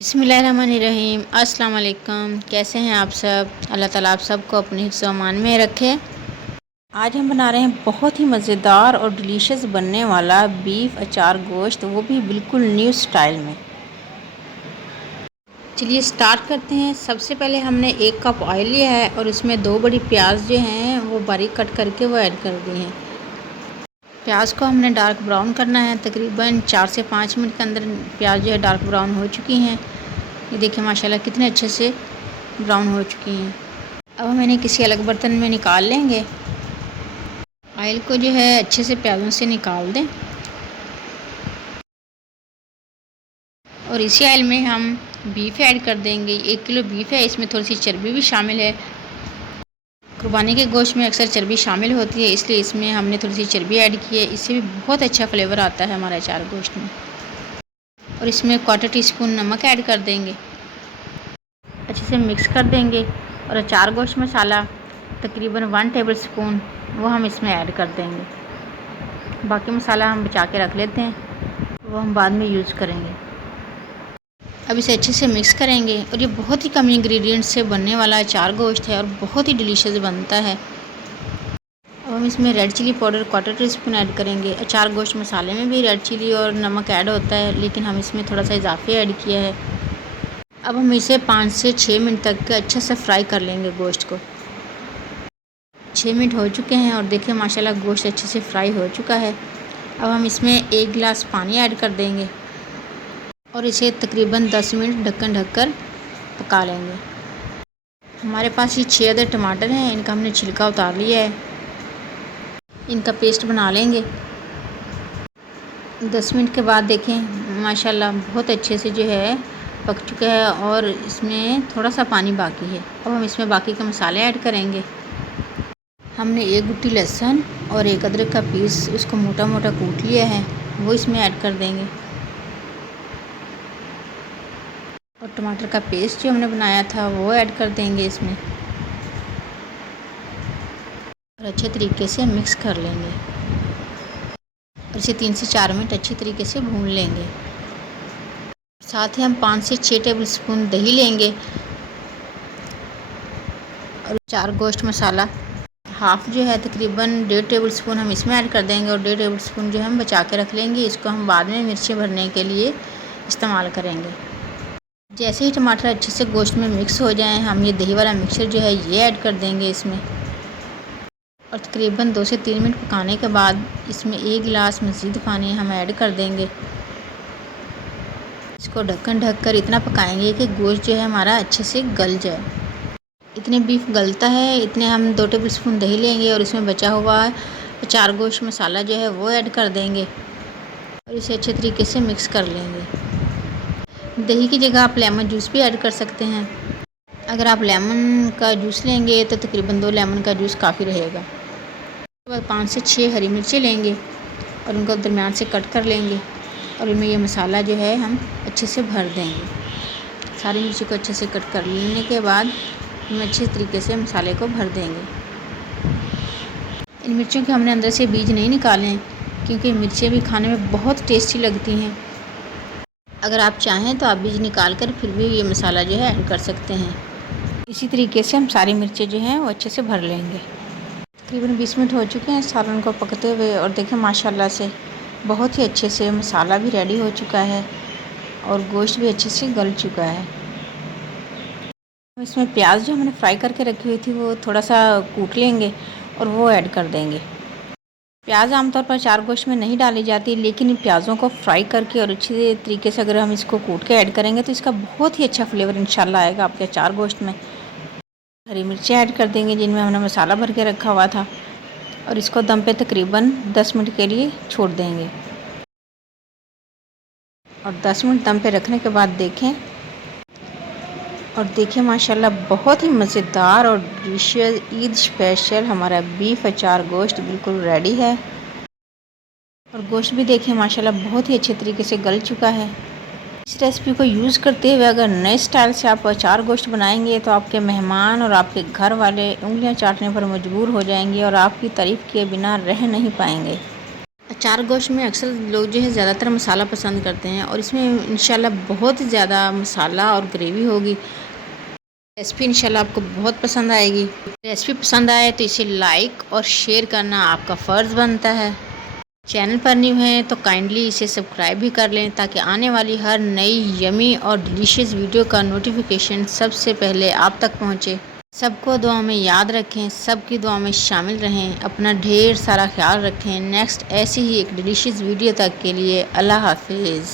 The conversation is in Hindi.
बिस्मिल्लाहिर्रहमानिर्रहीम। अस्सलाम वालेकुम। कैसे हैं आप सब? अल्लाह ताला आप सबको अपने हिफ्ज़ व अमान में रखे। आज हम बना रहे हैं बहुत ही मज़ेदार और डिलीशियस बनने वाला बीफ अचार गोश्त, वो भी बिल्कुल न्यू स्टाइल में। चलिए स्टार्ट करते हैं। सबसे पहले हमने 1 कप ऑयल लिया है और उसमें 2 बड़ी प्याज जो हैं वो बारीक कट करके वो ऐड कर दी हैं। प्याज को हमने डार्क ब्राउन करना है। तकरीबन 4 से 5 मिनट के अंदर प्याज जो है डार्क ब्राउन हो चुकी हैं। ये देखिए माशाल्लाह कितने अच्छे से ब्राउन हो चुकी हैं। अब हम इन्हें किसी अलग बर्तन में निकाल लेंगे। ऑयल को जो है अच्छे से प्याज़ों से निकाल दें और इसी ऑयल में हम बीफ ऐड कर देंगे। 1 किलो बीफ है, इसमें थोड़ी सी चर्बी भी शामिल है। कुर्बानी के गोश्त में अक्सर चर्बी शामिल होती है, इसलिए इसमें हमने थोड़ी सी चर्बी ऐड की है। इससे भी बहुत अच्छा फ्लेवर आता है हमारे अचार गोश्त में। और इसमें 1/4 टीस्पून नमक ऐड कर देंगे। अच्छे से मिक्स कर देंगे और अचार गोश्त मसाला तकरीबन 1 टेबलस्पून वो हम इसमें ऐड कर देंगे। बाकी मसाला हम बचा के रख लेते हैं, वो हम बाद में यूज़ करेंगे। अब इसे अच्छे से मिक्स करेंगे और ये बहुत ही कम इंग्रेडिएंट्स से बनने वाला अचार गोश्त है और बहुत ही डिलीशियस बनता है। अब हम इसमें red chilli powder 1/4 teaspoon add करेंगे। अचार गोश्त मसाले में भी रेड चिली और नमक ऐड होता है, लेकिन हम इसमें थोड़ा सा इजाफे ऐड किया है। अब हम इसे 5 से 6 मिनट तक अच्छे से फ्राई कर लेंगे गोश्त को। 6 मिनट हो चुके हैं और देखिए माशाल्लाह गोश्त अच्छे से फ्राई हो चुका है। अब हम इसमें 1 गिलास पानी ऐड कर देंगे और इसे तकरीबन 10 मिनट ढक्कन ढककर पका लेंगे। हमारे पास ये 6 अदर टमाटर हैं, इनका हमने छिलका उतार लिया है। इनका पेस्ट बना लेंगे। 10 मिनट के बाद देखें माशाल्लाह बहुत अच्छे से जो है पक चुका है और इसमें थोड़ा सा पानी बाकी है। अब हम इसमें बाकी के मसाले ऐड करेंगे। हमने 1 गुट्टी लहसुन और 1 अदरक का पीस उसको मोटा मोटा कूट लिया है, वो इसमें ऐड कर देंगे। और टमाटर का पेस्ट जो हमने बनाया था वो ऐड कर देंगे इसमें और अच्छे तरीके से मिक्स कर लेंगे और इसे 3 से 4 मिनट अच्छी तरीके से भून लेंगे। साथ ही हम 5 से 6 टेबलस्पून दही लेंगे और अचार गोश्त मसाला हाफ़ जो है तकरीबन 1.5 टेबलस्पून हम इसमें ऐड कर देंगे और 1.5 टेबलस्पून जो हम बचा के रख लेंगे। इसको हम बाद में मिर्ची भरने के लिए इस्तेमाल करेंगे। जैसे ही टमाटर अच्छे से गोश्त में मिक्स हो जाएं, हम ये दही वाला मिक्सचर जो है ये ऐड कर देंगे इसमें और तकरीबन 2 से 3 मिनट पकाने के बाद इसमें 1 गिलास मज़ीद पानी हम ऐड कर देंगे। इसको ढक्कन ढककर इतना पकाएंगे कि गोश्त जो है हमारा अच्छे से गल जाए। इतने बीफ गलता है इतने हम 2 टेबलस्पून दही लेंगे और इसमें बचा हुआ अचार गोश्त मसाला जो है वो ऐड कर देंगे और इसे अच्छे तरीके से मिक्स कर लेंगे। दही की जगह आप लेमन जूस भी ऐड कर सकते हैं। अगर आप लेमन का जूस लेंगे तो तकरीबन 2 लेमन का जूस काफ़ी रहेगा। उसके बाद 5 से 6 हरी मिर्चें लेंगे और उनको दरमियान से कट कर लेंगे और इनमें ये मसाला जो है हम अच्छे से भर देंगे। सारी मिर्ची को अच्छे से कट कर लेने के बाद हम अच्छे तरीके से मसाले को भर देंगे। इन मिर्चियों के हमने अंदर से बीज नहीं निकाले हैं, क्योंकि मिर्चें भी खाने में बहुत टेस्टी लगती हैं। अगर आप चाहें तो आप बीज निकाल कर फिर भी ये मसाला जो है ऐड कर सकते हैं। इसी तरीके से हम सारी मिर्चें जो हैं वो अच्छे से भर लेंगे। तकरीबन 20 मिनट हो चुके हैं सालन को पकते हुए और देखें माशाल्लाह से बहुत ही अच्छे से मसाला भी रेडी हो चुका है और गोश्त भी अच्छे से गल चुका है। इसमें प्याज जो हमने फ्राई करके रखी हुई थी वो थोड़ा सा कूट लेंगे और वो ऐड कर देंगे। प्याज आमतौर पर अचार गोश्त में नहीं डाली जाती, लेकिन इन प्याज़ों को फ्राई करके और अच्छे तरीके से अगर हम इसको कूट के ऐड करेंगे तो इसका बहुत ही अच्छा फ्लेवर इंशाल्लाह आएगा आपके अचार गोश्त में। हरी मिर्ची ऐड कर देंगे जिनमें हमने मसाला भर के रखा हुआ था और इसको दम पे तकरीबन 10 मिनट के लिए छोड़ देंगे। और 10 मिनट दम पे रखने के बाद देखें माशाल्लाह बहुत ही मज़ेदार और डिलीशियस ईद स्पेशल हमारा बीफ अचार गोश्त बिल्कुल रेडी है। और गोश्त भी देखें माशाल्लाह बहुत ही अच्छे तरीके से गल चुका है। इस रेसिपी को यूज़ करते हुए अगर नए स्टाइल से आप अचार गोश्त बनाएंगे तो आपके मेहमान और आपके घर वाले उंगलियां चाटने पर मजबूर हो जाएंगे और आपकी तारीफ़ किए बिना रह नहीं पाएंगे। अचार गोश्त में अक्सर लोग जो है ज़्यादातर मसाला पसंद करते हैं और इसमें इंशाल्लाह बहुत ही ज़्यादा मसाला और ग्रेवी होगी। रेसिपी इंशाल्लाह आपको बहुत पसंद आएगी। रेसिपी पसंद आए तो इसे लाइक और शेयर करना आपका फ़र्ज़ बनता है। चैनल पर न्यू हैं तो काइंडली इसे सब्सक्राइब भी कर लें ताकि आने वाली हर नई यमी और डिलीशियस वीडियो का नोटिफिकेशन सबसे पहले आप तक पहुँचे। सबको दुआ में याद रखें, सबकी दुआ में शामिल रहें, अपना ढेर सारा ख्याल रखें। नेक्स्ट ऐसी ही एक डिलीशियस वीडियो तक के लिए अल्लाह हाफिज़।